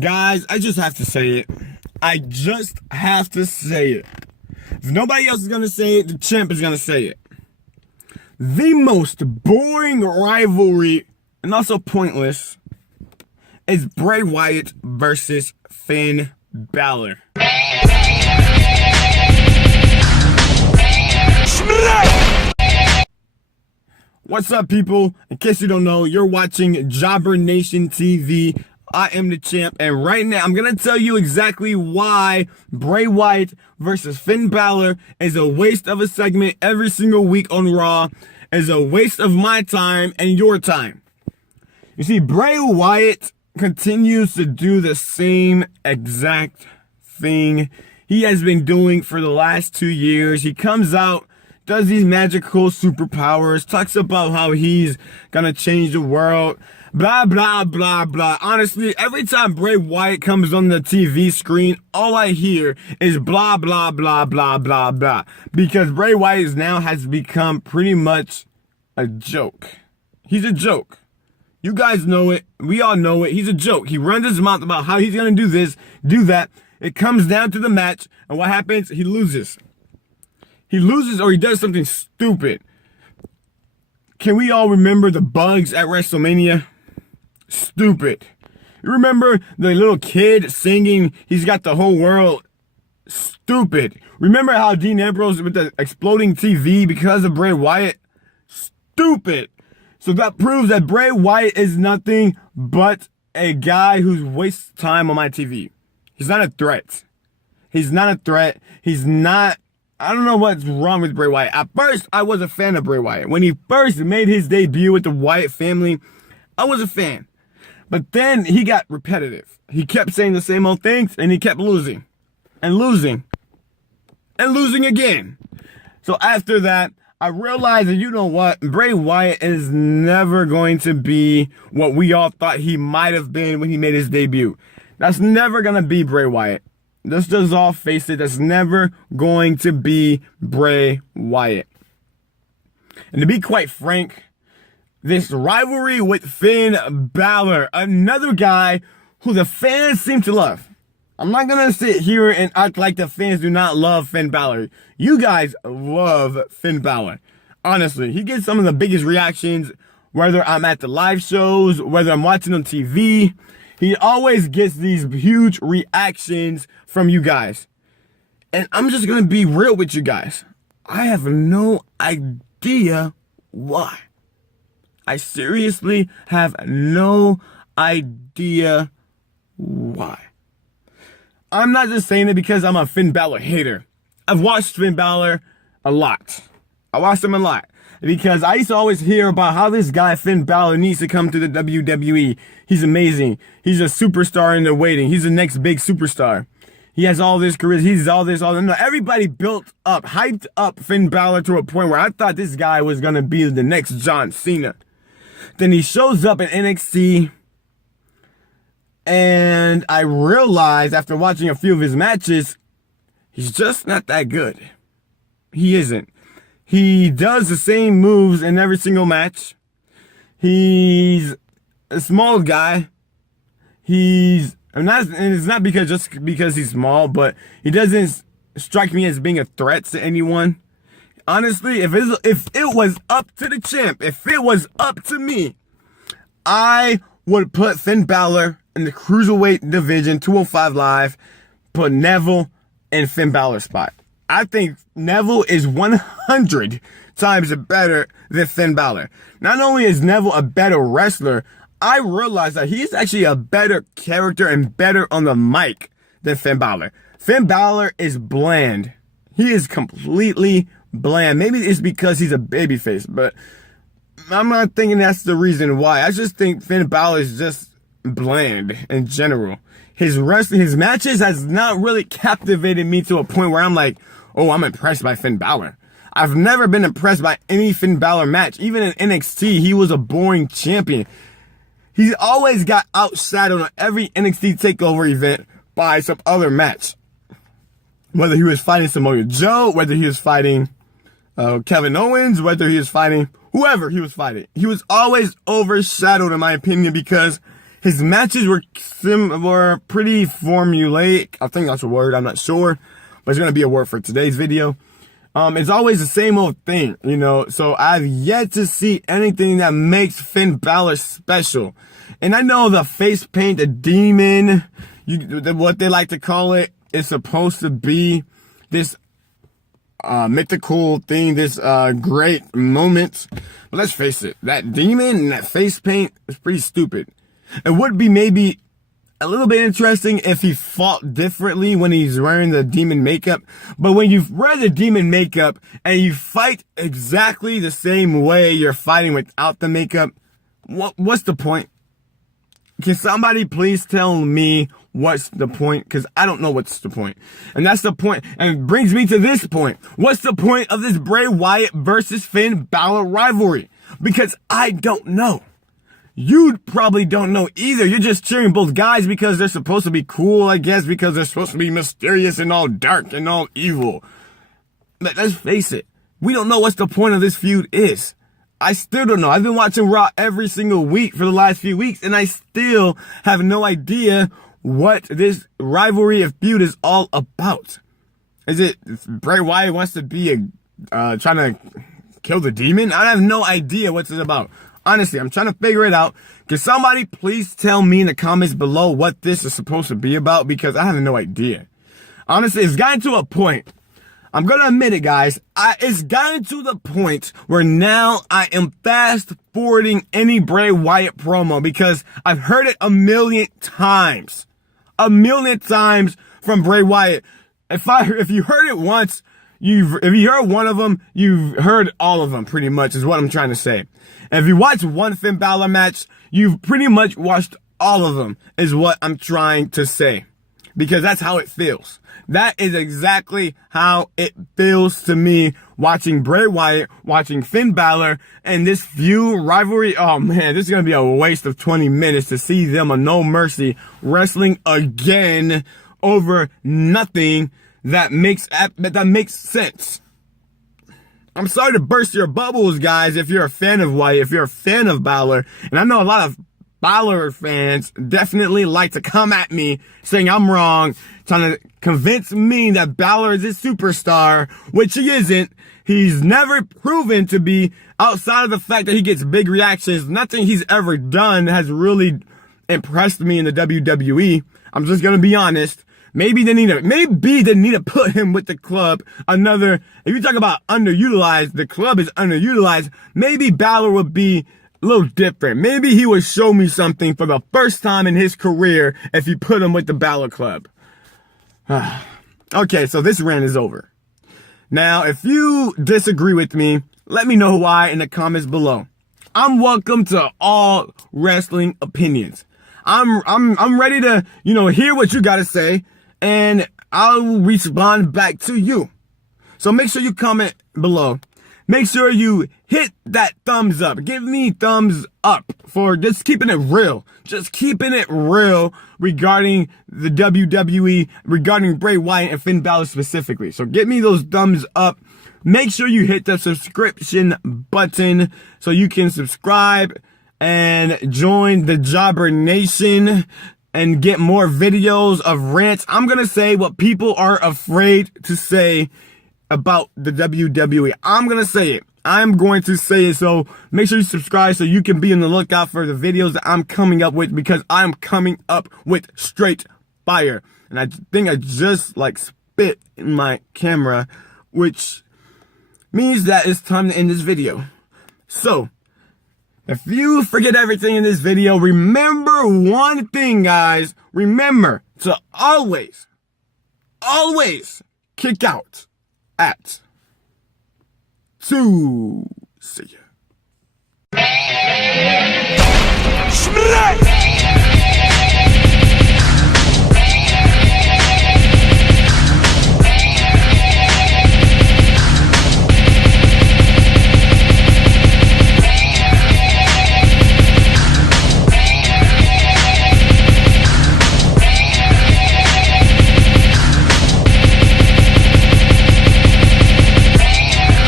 Guys, I just have to say it. I just have to say it. If nobody else is gonna say it, the champ is gonna say it. The most boring rivalry, and also pointless, is Bray Wyatt versus Finn Balor. What's up, people? In case you don't know, you're watching JobberNation TV. I am the champ, and right now I'm gonna tell you exactly why Bray Wyatt versus Finn Balor is a waste of a segment every single week on Raw, is a waste of my time and your time. You see, Bray Wyatt continues to do the same exact thing he has been doing for the last 2 years. He comes out, does these magical superpowers, talks about how he's gonna change the world, blah, blah, blah, blah. Honestly, every time Bray Wyatt comes on the TV screen, all I hear is blah, blah, blah, blah, blah, blah. Because Bray Wyatt now has become pretty much a joke. He's a joke. You guys know it. We all know it. He's a joke. He runs his mouth about how he's gonna do this, do that. It comes down to the match, and what happens? He loses. He loses or he does something stupid. Can we all remember the bugs at WrestleMania? Stupid. You remember the little kid singing, he's got the whole world? Stupid. Remember how Dean Ambrose with the exploding TV because of Bray Wyatt? Stupid. So that proves that Bray Wyatt is nothing but a guy who wastes time on my TV. He's not a threat. He's not a threat. He's not... I don't know what's wrong with Bray Wyatt. At first, I was a fan of Bray Wyatt. When he first made his debut with the Wyatt family, I was a fan. But then he got repetitive. He kept saying the same old things, and he kept losing. And losing. And losing again. So after that, I realized that, you know what? Bray Wyatt is never going to be what we all thought he might have been when he made his debut. That's never going to be Bray Wyatt. Let's just all face it, that's never going to be Bray Wyatt. And to be quite frank, this rivalry with Finn Balor, another guy who the fans seem to love. I'm not going to sit here and act like the fans do not love Finn Balor. You guys love Finn Balor. Honestly, he gets some of the biggest reactions, whether I'm at the live shows, whether I'm watching on TV. He always gets these huge reactions from you guys. And I'm just going to be real with you guys. I have no idea why. I seriously have no idea why. I'm not just saying it because I'm a Finn Balor hater. I've watched Finn Balor a lot. I watched him a lot. Because I used to always hear about how this guy, Finn Balor, needs to come to the WWE. He's amazing. He's a superstar in the waiting. He's the next big superstar. He has all this charisma. He's all this, all that. No, everybody built up, hyped up Finn Balor to a point where I thought this guy was going to be the next John Cena. Then he shows up in NXT. And I realized after watching a few of his matches, he's just not that good. He isn't. He does the same moves in every single match. He's a small guy. And it's not just because he's small, but he doesn't strike me as being a threat to anyone. Honestly, if it was up to the champ, if it was up to me, I would put Finn Balor in the Cruiserweight division, 205 Live, put Neville in Finn Balor's spot. I think Neville is 100 times better than Finn Balor. Not only is Neville a better wrestler, I realize that he's actually a better character and better on the mic than Finn Balor. Finn Balor is bland. He is completely bland. Maybe it's because he's a babyface, but I'm not thinking that's the reason why. I just think Finn Balor is just bland in general. His matches has not really captivated me to a point where I'm like, oh, I'm impressed by Finn Balor. I've never been impressed by any Finn Balor match. Even in NXT, he was a boring champion. He always got outshadowed on every NXT TakeOver event by some other match. Whether he was fighting Samoa Joe, whether he was fighting Kevin Owens, whether he was fighting whoever he was fighting. He was always overshadowed, in my opinion, because His matches were pretty formulaic. I think that's a word. I'm not sure, but it's gonna be a word for today's video. It's always the same old thing, you know. So I've yet to see anything that makes Finn Balor special. And I know the face paint, the demon, what they like to call it, is supposed to be this mythical thing, this great moment. But let's face it, that demon and that face paint is pretty stupid. It would be maybe a little bit interesting if he fought differently when he's wearing the demon makeup. But when you wear the demon makeup and you fight exactly the same way you're fighting without the makeup, what's the point? Can somebody please tell me what's the point? Because I don't know what's the point. And that's the point. And it brings me to this point. What's the point of this Bray Wyatt versus Finn Balor rivalry? Because I don't know. You probably don't know either. You're just cheering both guys because they're supposed to be cool, I guess, because they're supposed to be mysterious and all dark and all evil. But let's face it. We don't know what's the point of this feud is. I still don't know. I've been watching Raw every single week for the last few weeks, and I still have no idea what this rivalry of feud is all about. Is it Bray Wyatt wants to be trying to kill the demon? I have no idea what it's about. Honestly, I'm trying to figure it out. Can somebody please tell me in the comments below what this is supposed to be about? Because I have no idea. Honestly, it's gotten to a point. I'm going to admit it, guys. It's gotten to the point where now I am fast forwarding any Bray Wyatt promo because I've heard it a million times. A million times from Bray Wyatt. If you heard it once, if you heard one of them, you've heard all of them pretty much is what I'm trying to say. And if you watch one Finn Balor match, you've pretty much watched all of them is what I'm trying to say. Because that's how it feels. That is exactly how it feels to me watching Bray Wyatt, watching Finn Balor, and this feud rivalry. Oh man, this is going to be a waste of 20 minutes to see them on No Mercy wrestling again over nothing that makes sense. I'm sorry to burst your bubbles, guys, if you're a fan of Wyatt, if you're a fan of Balor. And I know a lot of Balor fans definitely like to come at me saying I'm wrong, trying to convince me that Balor is a superstar, which he isn't. He's never proven to be, outside of the fact that he gets big reactions. Nothing he's ever done has really impressed me in the WWE. I'm just going to be honest. Maybe they need to put him with the club. If you talk about underutilized, the club is underutilized. Maybe Balor would be a little different. Maybe he would show me something for the first time in his career if you put him with the Balor Club. Okay, so this rant is over. Now, if you disagree with me, let me know why in the comments below. I'm welcome to all wrestling opinions. I'm ready to, hear what you gotta say, and I'll respond back to you. So make sure you comment below. Make sure you hit that thumbs up. Give me thumbs up for just keeping it real. Just keeping it real regarding the WWE, regarding Bray Wyatt and Finn Balor specifically. So give me those thumbs up. Make sure you hit the subscription button so you can subscribe and join the JobberNation and get more videos of rants. I'm going to say what people are afraid to say about the WWE. I'm going to say it. I'm going to say it. So make sure you subscribe so you can be on the lookout for the videos that I'm coming up with, because I'm coming up with straight fire. And I think I just spit in my camera, which means that it's time to end this video. So if you forget everything in this video, remember one thing, guys. Remember to always kick out at 2. See ya.